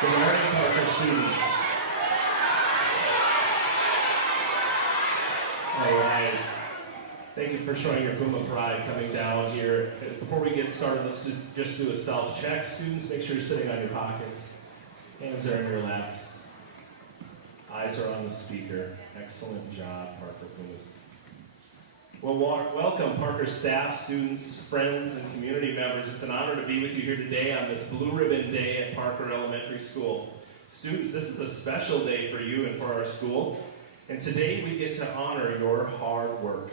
Good morning, Parker students. All right. Thank you for showing your Puma pride coming down here. Before we get started, let's just do a self-check. Students, make sure you're sitting on your pockets. Hands are in your laps. Eyes are on the speaker. Excellent job, Parker Pumas. Well, welcome, Parker staff, students, friends, and community members. It's an honor to be with you here today on this Blue Ribbon Day at Parker Elementary School. Students, this is a special day for you and for our school. And today we get to honor your hard work.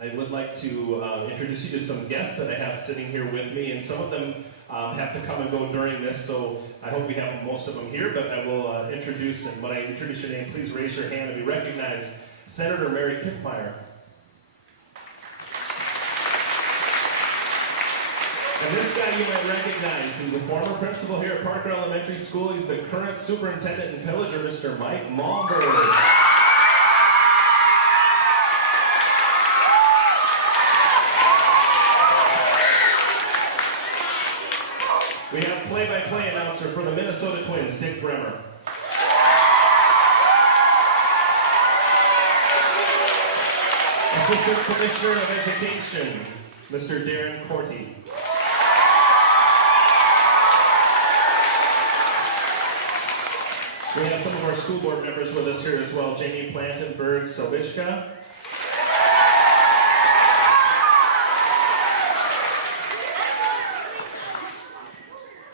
I would like to introduce you to some guests that I have sitting here with me, and some of them have to come and go during this, so I hope we have most of them here, but I will introduce, and when I introduce your name, please raise your hand and be recognized. Senator Mary Kiffmeyer. And this guy you might recognize. He's the former principal here at Parker Elementary School. He's the current superintendent and pillager, Mr. Mike Malmberg. We have play-by-play announcer for the Minnesota Twins, Dick Bremer. Assistant Commissioner of Education, Mr. Darren Corty. We have some of our school board members with us here as well. Jamie Plantenberg Sobichka.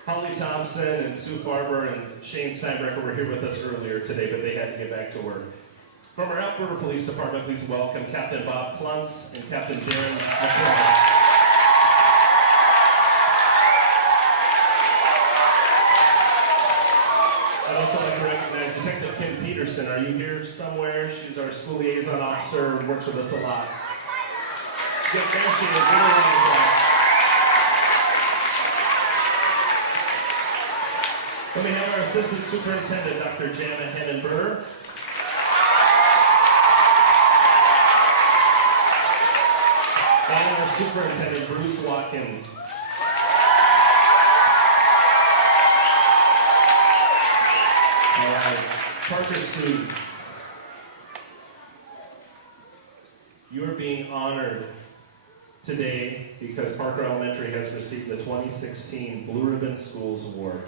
Holly Thompson and Sue Farber and Shane Steinbrecher were here with us earlier today, but they had to get back to work. From our Elk River Police Department, please welcome Captain Bob Kluntz and Captain Darren McCoy. I'd also like to recognize Detective Kim Peterson. Are you here somewhere? She's our school liaison officer and works with us a lot. There she is. Give her a round of applause. Then we have our Assistant Superintendent, Dr. Jana Hennenberg. And our Superintendent, Bruce Watkins. All right, Parker students, you are being honored today because Parker Elementary has received the 2016 Blue Ribbon Schools Award.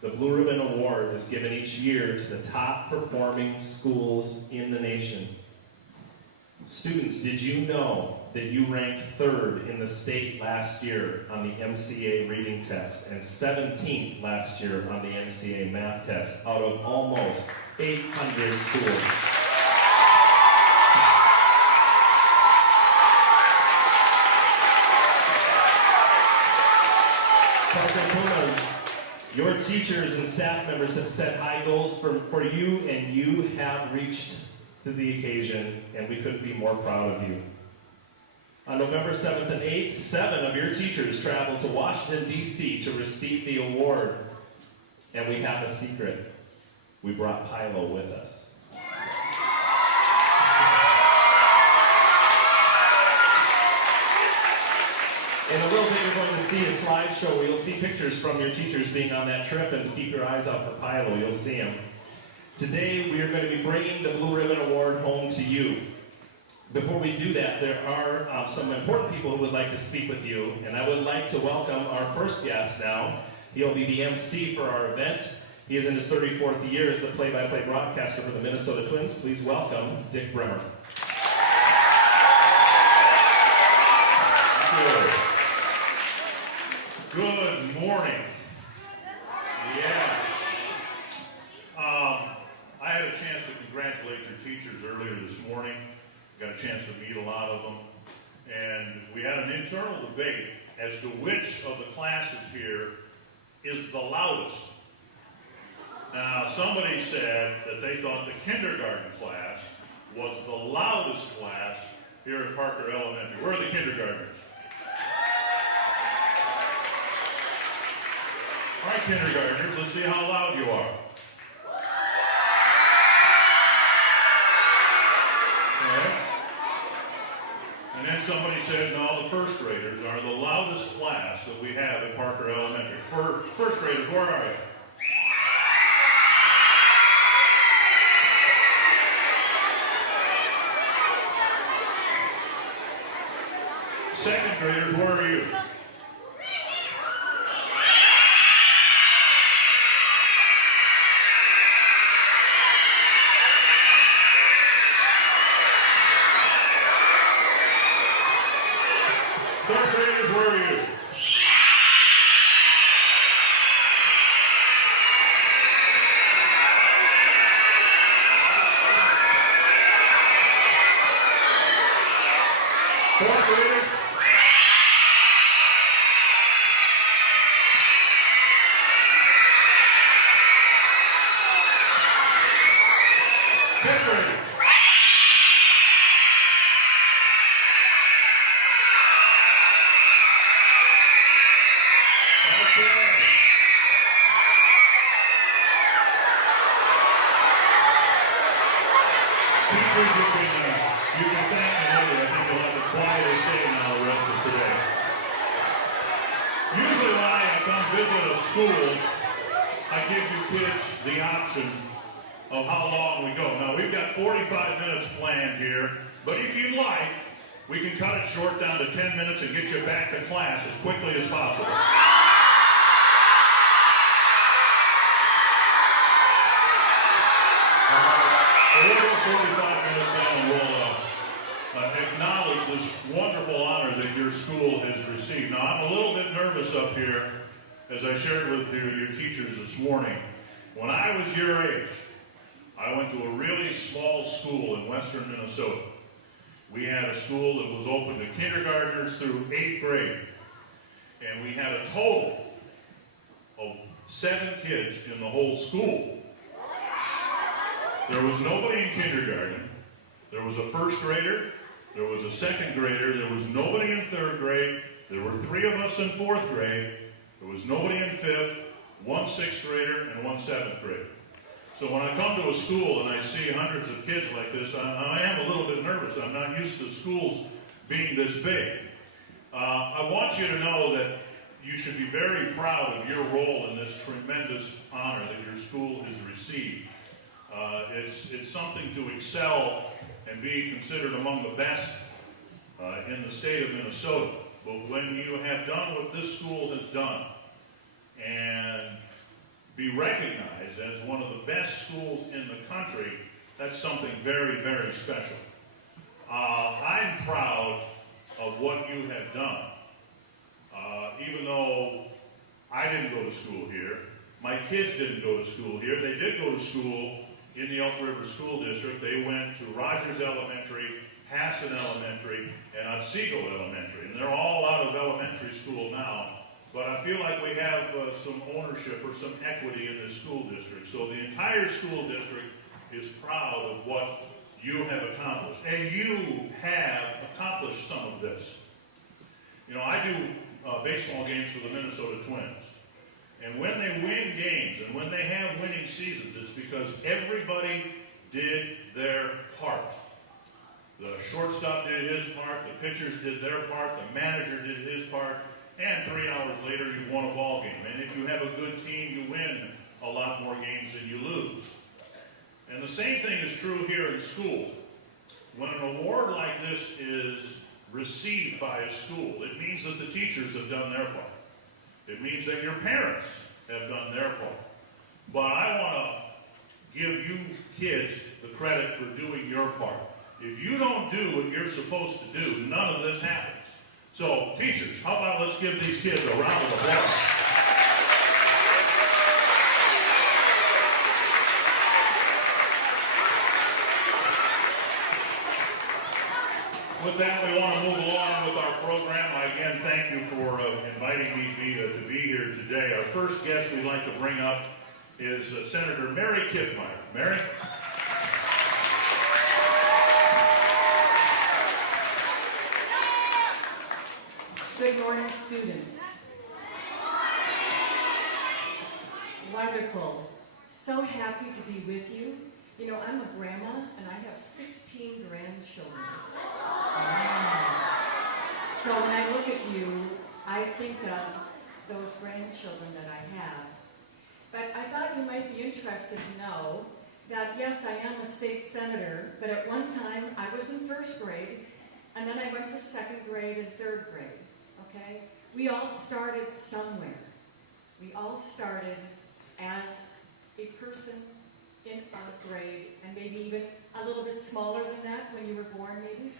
The Blue Ribbon Award is given each year to the top performing schools in the nation. Students, did you know that you ranked 3rd in the state last year on the MCA reading test and 17th last year on the MCA math test out of almost 800 schools? Parker Pumas, your teachers and staff members have set high goals for you, and you have reached to the occasion, and we couldn't be more proud of you. On November 7th and 8th, 7 of your teachers traveled to Washington, D.C. to receive the award. And we have a secret. We brought Pilo with us. In a little bit, you're going to see a slideshow where you'll see pictures from your teachers being on that trip, and keep your eyes out for Pilo. You'll see him. Today, we are going to be bringing the Blue Ribbon Award home to you. Before we do that, there are some important people who would like to speak with you, and I would like to welcome our first guest now. He'll be the MC for our event. He is in his 34th year as the play-by-play broadcaster for the Minnesota Twins. Please welcome Dick Bremer. Good morning. Yeah. I had a chance to congratulate your teachers earlier this morning. Got a chance to meet a lot of them. And we had an internal debate as to which of the classes here is the loudest. Now, somebody said that they thought the kindergarten class was the loudest class here at Parker Elementary. Where are the kindergartners? All right, kindergartners, let's see how loud you are. Okay. And then somebody said, no, the first graders are the loudest class that we have at Parker Elementary. First graders, where are you? Second graders, where are you? Third graders, where are you? Fourth graders? Fifth graders? Teachers, you can thank me later. I think you'll have the quietest day now the rest of today. Usually when I come visit a school, I give you kids the option of how long we go. Now we've got 45 minutes planned here, but if you'd like, we can cut it short down to 10 minutes and get you back to class as quickly as possible. We'll go 45 minutes in and we'll acknowledge this wonderful honor that your school has received. Now, I'm a little bit nervous up here, as I shared with your teachers this morning. When I was your age, I went to a really small school in western Minnesota. We had a school that was open to kindergartners through 8th grade. And we had a total of 7 kids in the whole school. There was nobody in kindergarten. There was a first grader. There was a second grader. There was nobody in 3rd grade. There were 3 of us in 4th grade. There was nobody in 5th, 1 6th grader, and 1 7th grader. So when I come to a school and I see hundreds of kids like this, I am a little bit nervous. I'm not used to schools being this big. I want you to know that you should be very proud of your role in this tremendous honor that your school has received. It's something to excel and be considered among the best in the state of Minnesota. But when you have done what this school has done and be recognized as one of the best schools in the country, that's something very, very special. I'm proud of what you have done. Even though I didn't go to school here, my kids didn't go to school here. They did go to school in the Elk River School District. They went to Rogers Elementary, Hassan Elementary, and Otsego Elementary. And they're all out of elementary school now. But I feel like we have some ownership or some equity in this school district. So the entire school district is proud of what you have accomplished. And you have accomplished some of this. You know, I do baseball games for the Minnesota Twins. And when they win games and when they have winning seasons, it's because everybody did their part. The shortstop did his part, the pitchers did their part, the manager did his part, and 3 hours later you won a ball game. And if you have a good team, you win a lot more games than you lose. And the same thing is true here in school. When an award like this is received by a school, it means that the teachers have done their part. It means that your parents have done their part. But I want to give you kids the credit for doing your part. If you don't do what you're supposed to do, none of this happens. So, teachers, how about let's give these kids a round of applause. With that, we want to move along with our program. I again thank you for inviting me to be here today. Our first guest we'd like to bring up is Senator Mary Kiffmeyer. Mary? Good morning, students. Wonderful. So happy to be with you. You know, I'm a grandma, and I have 16 grandchildren. Yes. So when I look at you, I think of those grandchildren that I have. But I thought you might be interested to know that, yes, I am a state senator, but at one time I was in first grade, And then I went to second grade and third grade, okay? We all started somewhere. We all started as a person in our grade, and maybe even a little bit smaller than that when you were born, maybe.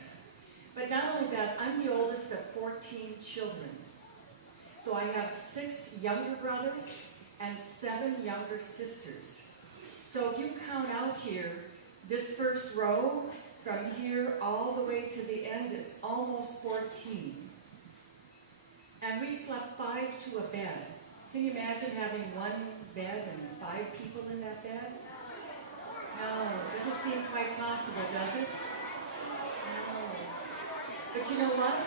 But not only that, I'm the oldest of 14 children. So I have 6 younger brothers and 7 younger sisters. So if you count out here, this first row, from here all the way to the end, it's almost 14. And we slept 5 to a bed. Can you imagine having one bed and 5 people in that bed? No, it doesn't seem quite possible, does it? No. But you know what?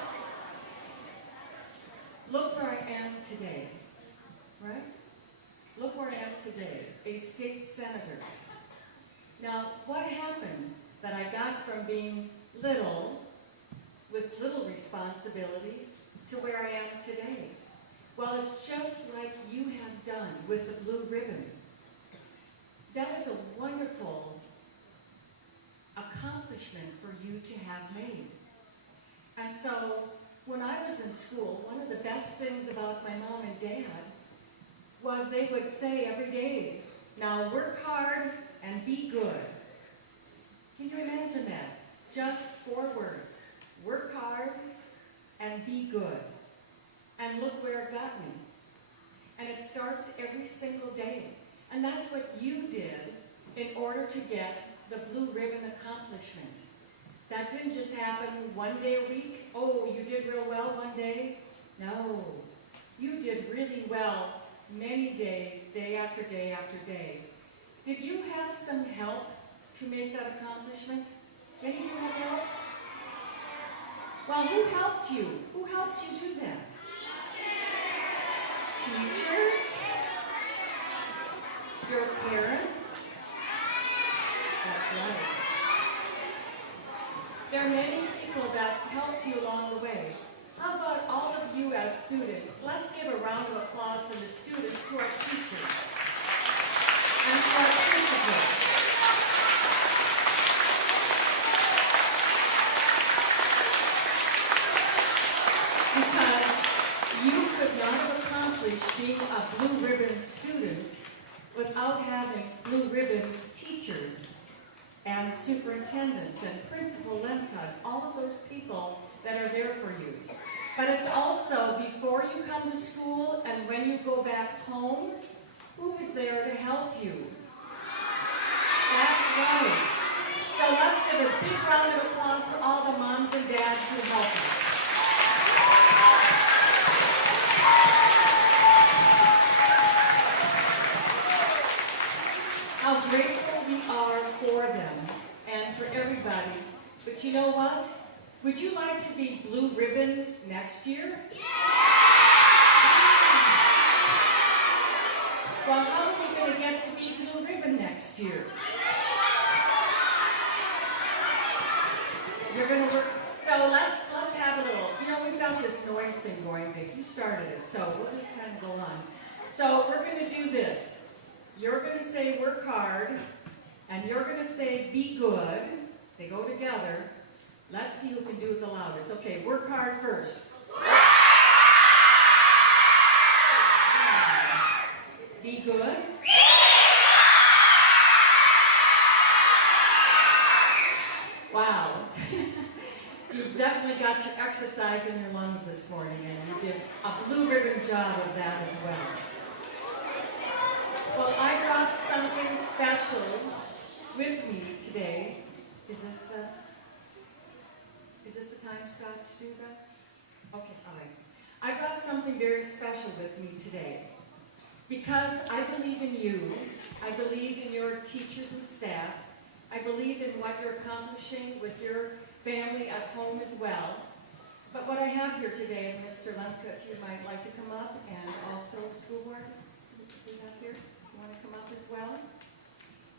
Look where I am today, right? Look where I am today, a state senator. Now, what happened that I got from being little, with little responsibility, to where I am today? Well, it's just like you have done with the blue ribbon. That is a wonderful accomplishment for you to have made. And so, when I was in school, one of the best things about my mom and dad was they would say every day, now work hard and be good. Can you imagine that? Just 4 words. Work hard and be good. And look where it got me. And it starts every single day. And that's what you did in order to get the blue ribbon accomplishment. That didn't just happen one day a week. Oh, you did real well one day. No. You did really well many days, day after day after day. Did you have some help to make that accomplishment? Any of you have help? Well, who helped you? Who helped you do that? Teachers? Your parents? That's right. There are many people that helped you along the way. How about all of you as students? Let's give a round of applause for the students, to our teachers, and to our principals. Because you could not have accomplished being a blue ribbon student without having blue ribbon teachers and superintendents and Principal Lemka, all of those people that are there for you. But it's also before you come to school and when you go back home, who is there to help you? That's right. So let's give a big round of applause to all the moms and dads who help us. How grateful we are for them and for everybody. But you know what? Would you like to be blue ribbon next year? Yeah! Well, how are we going to get to be blue ribbon next year? You're going to work. So let's have a little. You know, we've got this noise thing going, Vic. You started it, so we'll just kind of go on. So we're going to do this. You're going to say work hard, and you're going to say be good. They go together. Let's see who can do it the loudest. Okay, work hard first. Be good. Wow. You've definitely got your exercise in your lungs this morning, and you did a blue ribbon job of that as well. Well, I brought something special with me today. Is this the time, Scott, to do that? Okay, all right. I brought something very special with me today. Because I believe in you, I believe in your teachers and staff, I believe in what you're accomplishing with your family at home as well. But what I have here today, and Mr. Lemka, if you might like to come up, and also school board, we have here, you want to come up as well?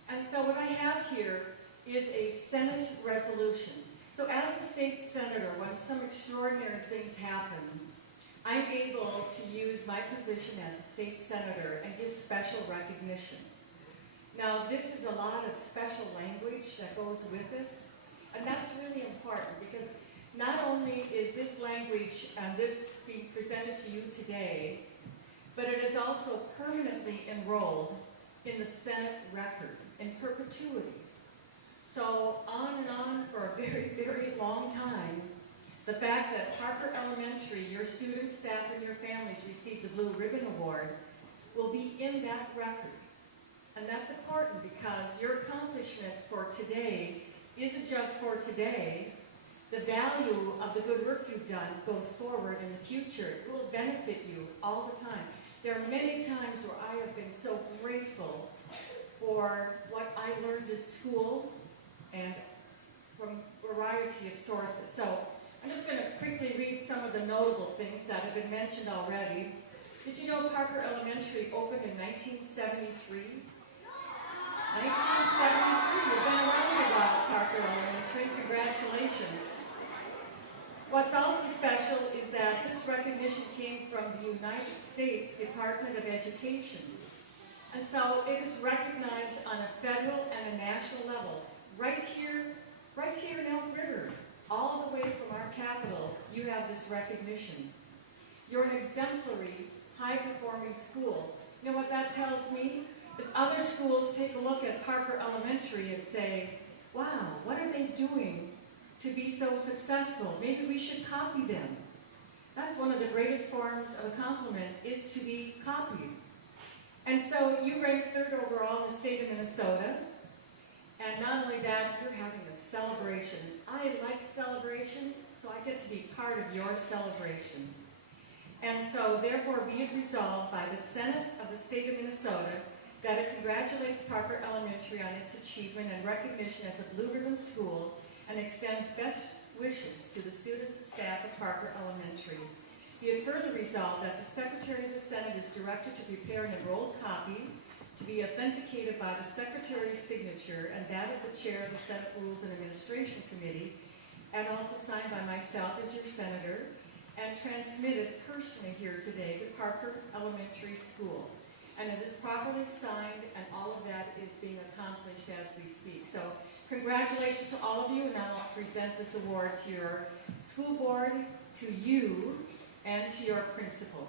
And so what I have here is a Senate resolution. So as a state senator, when some extraordinary things happen, I'm able to use my position as a state senator and give special recognition. Now, this is a lot of special language that goes with this, and that's really important because not only is this language and this being presented to you today, but it is also permanently enrolled in the Senate record in perpetuity. So on and on for a very, very long time, the fact that Parker Elementary, your students, staff, and your families received the Blue Ribbon Award will be in that record. And that's important because your accomplishment for today isn't just for today. The value of the good work you've done goes forward in the future. It will benefit you all the time. There are many times where I have been so grateful for what I learned at school and from a variety of sources. So I'm just going to quickly read some of the notable things that have been mentioned already. Did you know Parker Elementary opened in 1973? 1973, you've been around a while, Parker Elementary. Congratulations. What's also special is that this recognition came from the United States Department of Education. And so it is recognized on a federal and a national level. Right here in Elk River, all the way from our capital, you have this recognition. You're an exemplary, high-performing school. You know what that tells me? If other schools take a look at Parker Elementary and say, wow, what are they doing to be so successful? Maybe we should copy them. That's one of the greatest forms of a compliment, is to be copied. And so you ranked 3rd overall in the state of Minnesota. And not only that, you're having a celebration. I like celebrations, so I get to be part of your celebration. And so therefore be it resolved by the Senate of the state of Minnesota that it congratulates Parker Elementary on its achievement and recognition as a Blue Ribbon School and extends best wishes to the students and staff of Parker Elementary. Be it further resolved that the Secretary of the Senate is directed to prepare an enrolled copy to be authenticated by the Secretary's signature and that of the Chair of the Senate Rules and Administration Committee, and also signed by myself as your Senator, and transmitted personally here today to Parker Elementary School. And it is properly signed, and all of that is being accomplished as we speak. So congratulations to all of you, and I'll present this award to your school board, to you, and to your principal.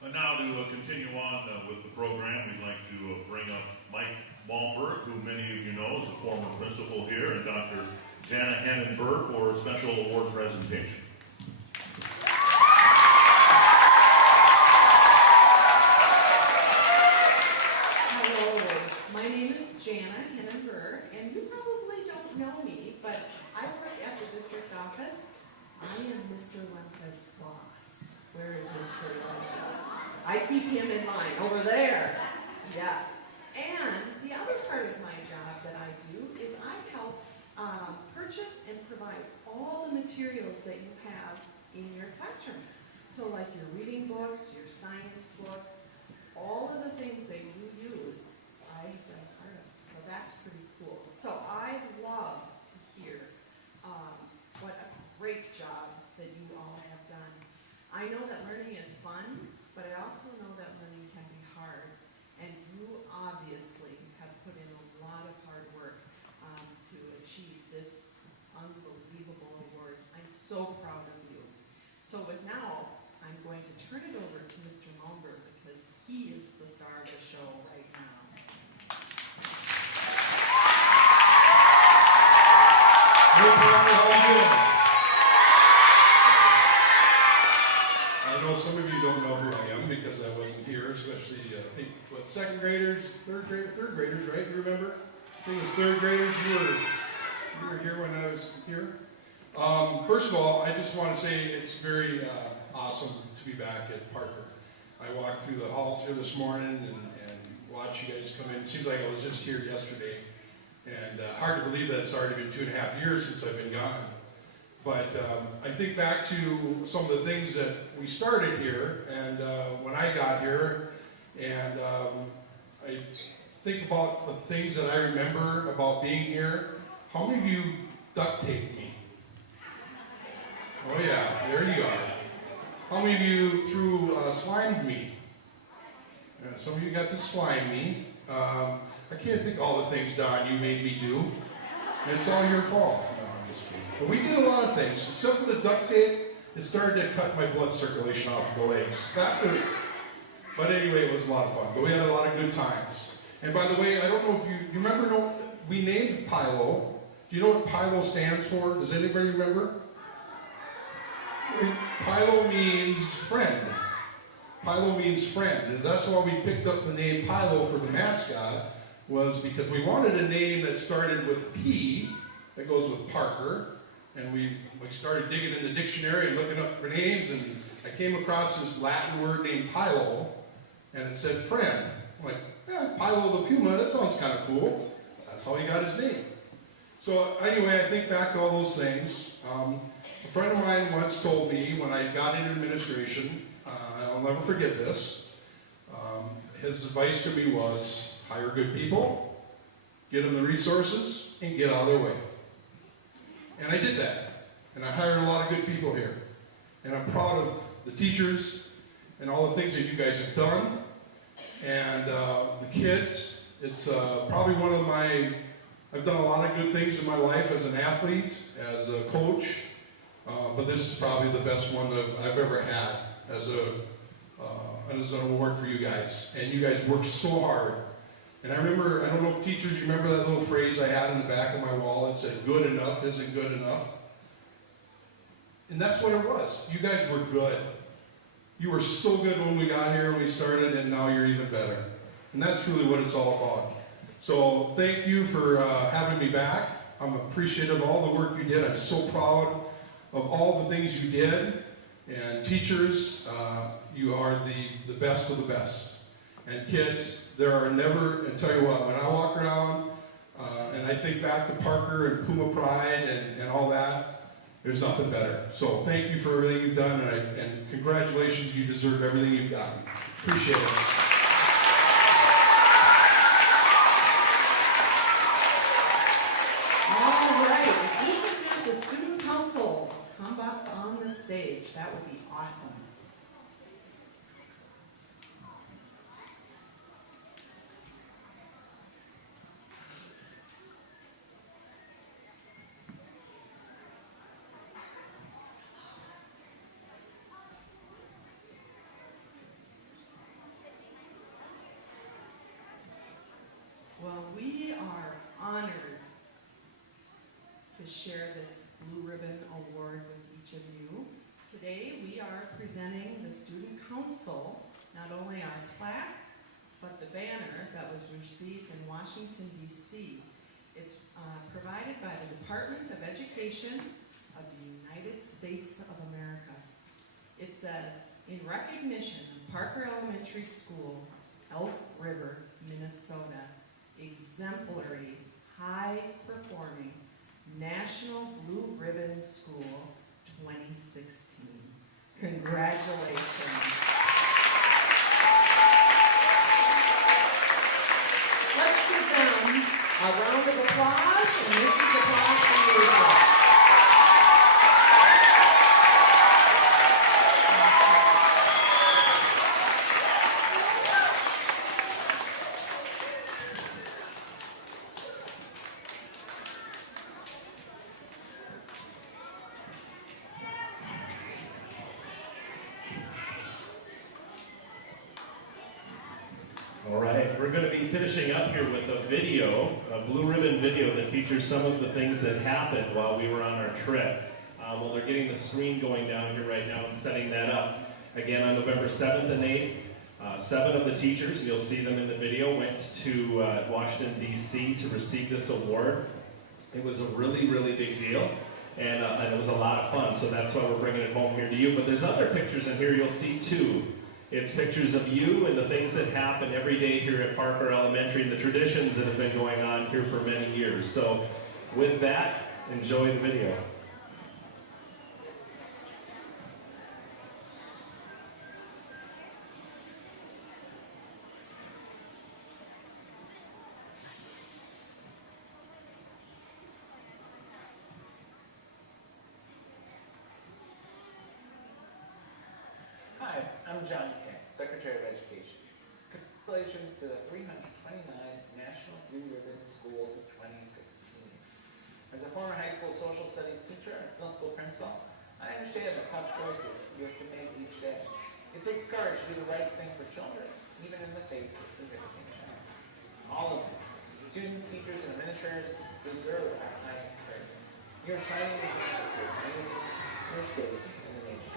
And now to continue on with the program, we'd like to bring up Mike Malmberg, who many of you know is a former principal here, and Dr. Jana Hennenberg for a special award presentation. Hello, my name is Jana Hennenberg, and you probably don't know me, but I work at the district office. I am Mr. Lemke's boss. Where is Mr. Lemke? I keep him in line, over there. Yes. And the other part of my job that I do is I help purchase and provide all the materials that you have in your classroom. So like your reading books, your science books, all of the things that you use, I've been part of. So that's pretty cool. So I love to hear what a great job that you all have done. I know that learning is fun, but I also know that learning can be hard. And you obviously have put in a lot of hard work to achieve this unbelievable award. I'm so proud of you. So with now, I'm going to turn it over to Mr. Malmberg because he is the star of the show right now. I know some of you don't know who I am because I wasn't here, especially I think second graders, third graders, right? You remember? I think it was third graders. You were here when I was here. First of all, I just want to say it's very awesome to be back at Parker. I walked through the hall here this morning and watched you guys come in. It seems like I was just here yesterday, and hard to believe that it's already been 2.5 years since I've been gone. But I think back to some of the things that we started here, and when I got here, and I think about the things that I remember about being here. How many of you duct taped me? Oh yeah, there you are. How many of you slimed me? Some of you got to slime me. I can't think all the things, Don, you made me do. And it's all your fault. No, I'm just kidding. But we did a lot of things. Except for the duct tape, it started to cut my blood circulation off the legs. That hurt. But anyway, it was a lot of fun. But we had a lot of good times. And by the way, I don't know if you remember, we named Pilo. Do you know what Pilo stands for? Does anybody remember? Pilo means friend. Pilo means friend. And that's why we picked up the name Pilo for the mascot, was because we wanted a name that started with P, that goes with Parker, and we started digging in the dictionary and looking up for names, and I came across this Latin word named Pilo, and it said friend. I'm like, Pilo the Puma, that sounds kind of cool. That's how he got his name. So anyway, I think back to all those things. A friend of mine once told me when I got into administration, I'll never forget this, his advice to me was, hire good people, get them the resources, and get out of their way. And I did that. And I hired a lot of good people here. And I'm proud of the teachers and all the things that you guys have done. And the kids, it's probably one of I've done a lot of good things in my life as an athlete, as a coach, but this is probably the best one that I've ever had as an award for you guys. And you guys worked so hard. And I remember, I don't know if teachers, you remember that little phrase I had in the back of my wall that said, good enough isn't good enough? And that's what it was. You guys were good. You were so good when we got here and we started, and now you're even better. And that's really what it's all about. So thank you for having me back. I'm appreciative of all the work you did. I'm so proud of all the things you did. And teachers, you are the best of the best. And kids, there are never, and tell you what, when I walk around and I think back to Parker and Puma Pride and all that, there's nothing better. So thank you for everything you've done, and congratulations, you deserve everything you've gotten. Appreciate it. All right, if we could get the student council come up on the stage, that would be awesome. Well, we are honored to share this Blue Ribbon Award with each of you. Today, we are presenting the Student Council not only our plaque, but the banner that was received in Washington, D.C. It's provided by the Department of Education of the United States of America. It says, in recognition of Parker Elementary School, Elk River, Minnesota, exemplary, high-performing National Blue Ribbon School 2016. Congratulations. Let's give them a round of applause, and this is applause for you as well. All right, we're going to be finishing up here with a video, a Blue Ribbon video that features some of the things that happened while we were on our trip. Well, they're getting the screen going down here right now and setting that up. Again, on November 7th and 8th, 7 of the teachers, you'll see them in the video, went to Washington, D.C. to receive this award. It was a really, really big deal, and it was a lot of fun, so that's why we're bringing it home here to you. But there's other pictures in here you'll see too. It's pictures of you and the things that happen every day here at Parker Elementary and the traditions that have been going on here for many years. So with that, enjoy the video. I'm John King, Secretary of Education. Congratulations to the 329 National Blue Ribbon Schools of 2016. As a former high school social studies teacher and middle school principal, I understand the tough choices you have to make each day. It takes courage to do the right thing for children, even in the face of significant challenges. All of them, students, teachers, and administrators, deserve our highest praise. You're shining examples for communities, your state, and the nation.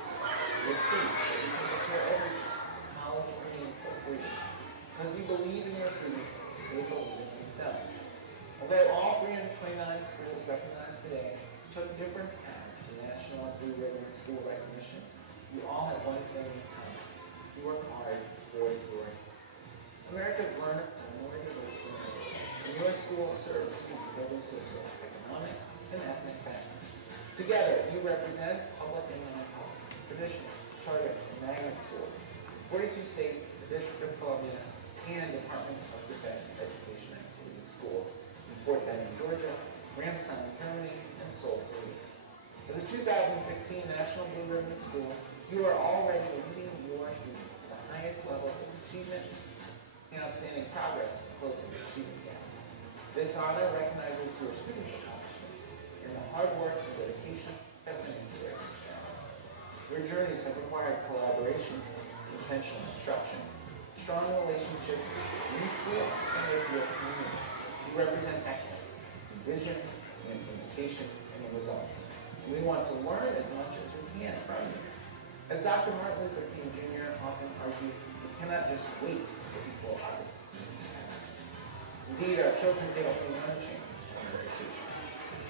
We're pleased that you can prepare every child, college, or meaningful career. Because you believe in your students, they believe in themselves. Although all 329 schools recognized today took different paths to National Blue Ribbon School recognition, you all have one thing in common. You work hard for your America's learner and more diverse than ever, and your school serves students of every socioeconomic and ethnic background. Together, you represent public and non-public, traditional, charter, and magnet schools, 42 states, the District of Columbia, and Department of Defense Education Activities schools in Fort Benning, Georgia, Ramstein, Germany, and Seoul, Korea. As a 2016 National Blue Ribbon School, you are already leading your students to the highest levels of achievement and outstanding progress in closing the achievement gaps. This honor recognizes your students' accomplishments and the hard work and dedication that went into their success. Your journeys have required collaboration, intentional instruction, strong relationships in school and with your community. You represent excellence in vision, in implementation, and in results. And we want to learn as much as we can from you. As Dr. Martin Luther King Jr. often argued, we cannot just wait for equal opportunity. Indeed, our children get only one chance on their education.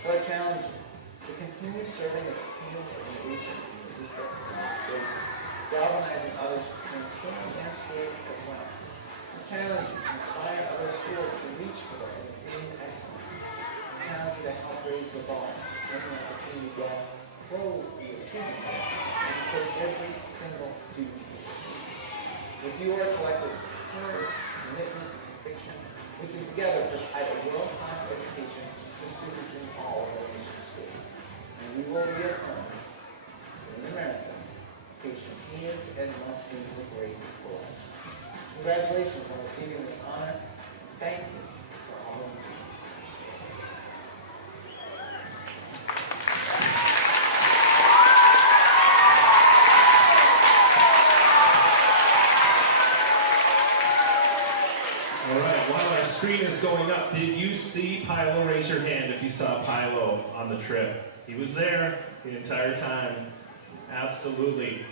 So I challenge you to continue serving as a field for innovation in your districts and your states, galvanizing others to transform their schools as well. I challenge you to inspire other schools to reach for and attain excellence. I challenge you to help raise the bar, bring the opportunity gap, close the achievement gap, and put every single student to succeed. With your collective courage, commitment, and conviction, we can together provide a world-class education to students in all of our nation's schools. And we will reaffirm that in America, education is and must be the greatest for us. Congratulations on receiving this honor. Thank you for all of you. All right, while our screen is going up, did you see Pilo? Raise your hand if you saw Pilo on the trip. He was there the entire time. Absolutely.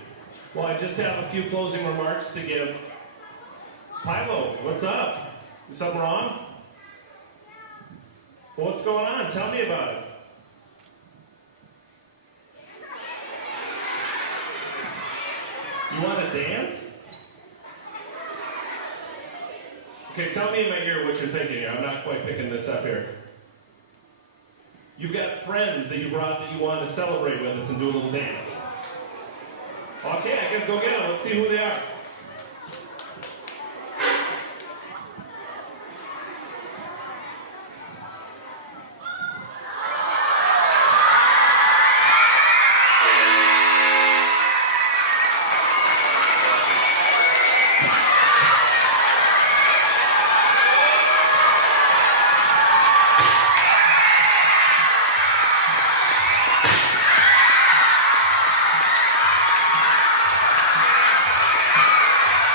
Well, I just have a few closing remarks to give. Pilo, what's up? Is something wrong? Well, what's going on? Tell me about it. You want to dance? Okay, tell me in my ear what you're thinking here. I'm not quite picking this up here. You've got friends that you brought that you want to celebrate with us and do a little dance. Okay, I guess go get them. Let's see who they are.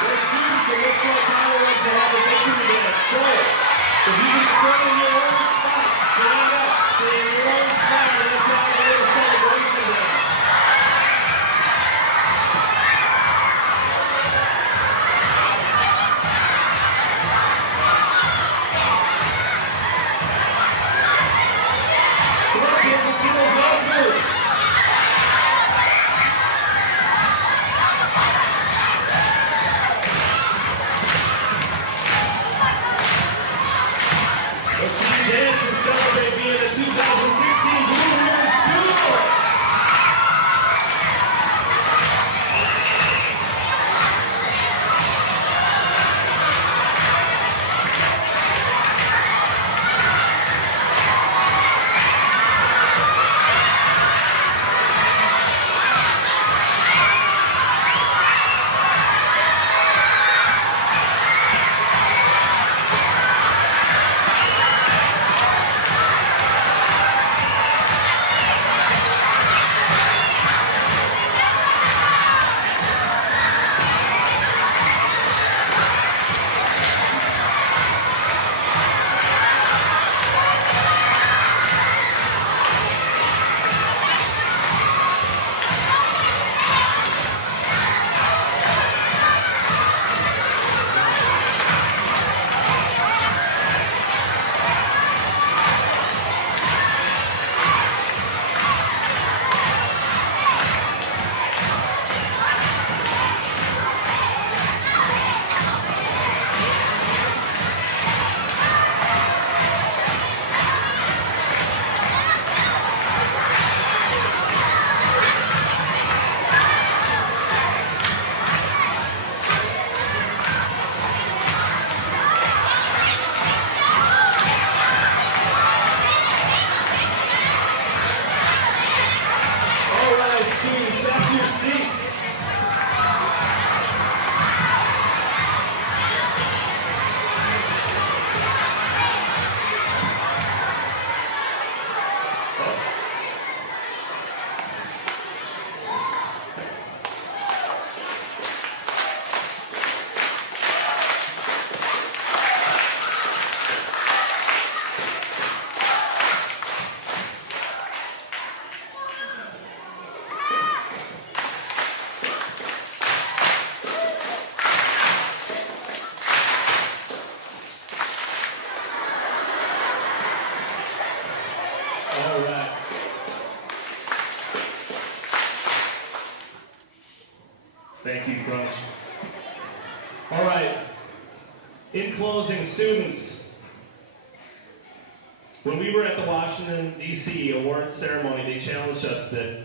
Let's see you dance and celebrate being a 2016 Blue Ribbon School. right. In closing, students, when we were at the Washington, D.C. awards ceremony, they challenged us that,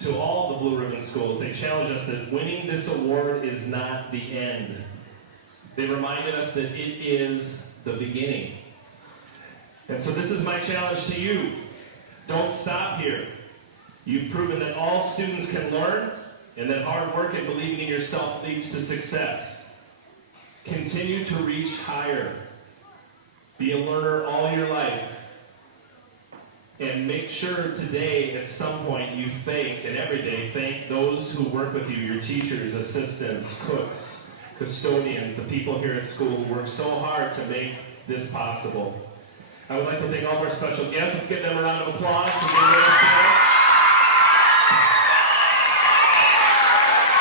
to all the Blue Ribbon schools, they challenged us that winning this award is not the end. They reminded us that it is the beginning. And so this is my challenge to you. Don't stop here. You've proven that all students can learn and that hard work and believing in yourself leads to success. Continue to reach higher. Be a learner all your life. And make sure today, at some point, you thank, and every day, thank those who work with you, your teachers, assistants, cooks, custodians, the people here at school who work so hard to make this possible. I would like to thank all of our special guests. Let's give them a round of applause for being with us today.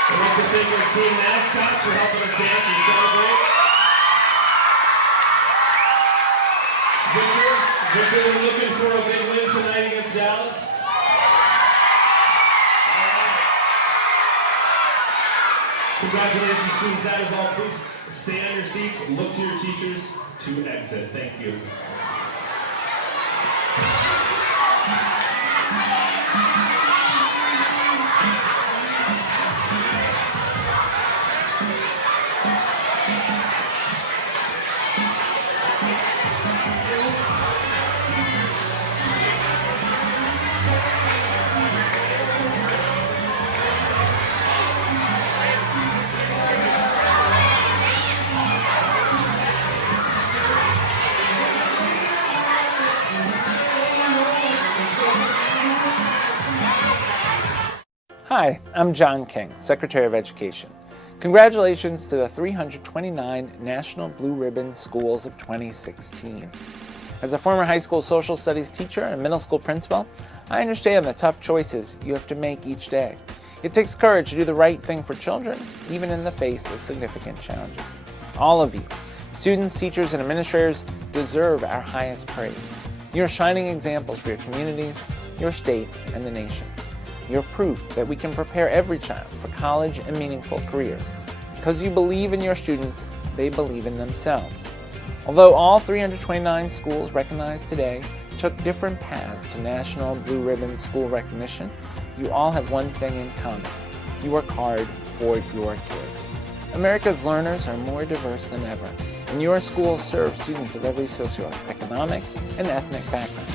I'd like to thank our team mascots for helping us dance and celebrate. Victor, we're looking for a big win tonight against Dallas. All right. Congratulations, students. That is all. Please stay on your seats and look to your teachers to exit. Thank you. Hi, I'm John King, Secretary of Education. Congratulations to the 329 National Blue Ribbon Schools of 2016. As a former high school social studies teacher and middle school principal, I understand the tough choices you have to make each day. It takes courage to do the right thing for children, even in the face of significant challenges. All of you, students, teachers, and administrators, deserve our highest praise. You're shining examples for your communities, your state, and the nation. You're proof that we can prepare every child for college and meaningful careers. Because you believe in your students, they believe in themselves. Although all 329 schools recognized today took different paths to National Blue Ribbon School recognition, you all have one thing in common. You work hard for your kids. America's learners are more diverse than ever, and your schools serve students of every socioeconomic and ethnic background.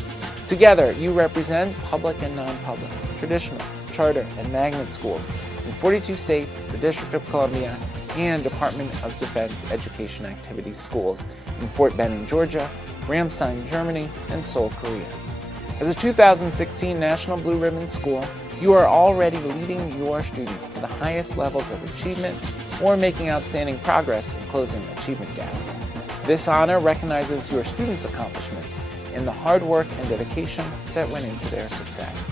Together, you represent public and non-public, traditional, charter, and magnet schools in 42 states, the District of Columbia, and Department of Defense Education Activities schools in Fort Benning, Georgia, Ramstein, Germany, and Seoul, Korea. As a 2016 National Blue Ribbon School, you are already leading your students to the highest levels of achievement or making outstanding progress in closing achievement gaps. This honor recognizes your students' accomplishments and the hard work and dedication that went into their success.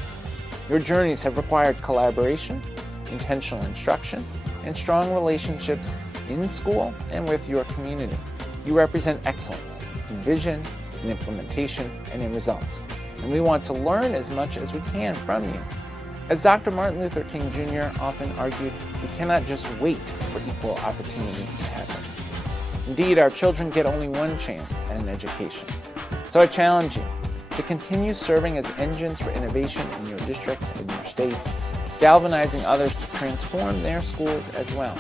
Your journeys have required collaboration, intentional instruction, and strong relationships in school and with your community. You represent excellence in vision, in implementation, and in results. And we want to learn as much as we can from you. As Dr. Martin Luther King Jr. often argued, we cannot just wait for equal opportunity to happen. Indeed, our children get only one chance at an education. So I challenge you to continue serving as engines for innovation in your districts and your states, galvanizing others to transform their schools as well.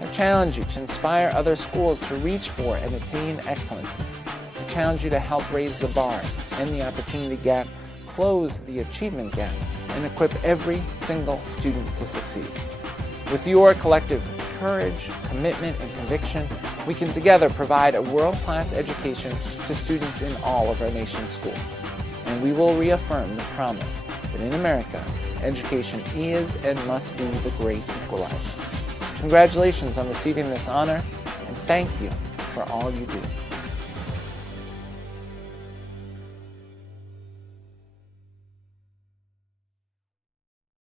I challenge you to inspire other schools to reach for and attain excellence. I challenge you to help raise the bar, end the opportunity gap, close the achievement gap, and equip every single student to succeed. With your collective courage, commitment, and conviction, we can together provide a world-class education to students in all of our nation's schools. And we will reaffirm the promise that in America, education is and must be the great equalizer. Congratulations on receiving this honor, and thank you for all you do.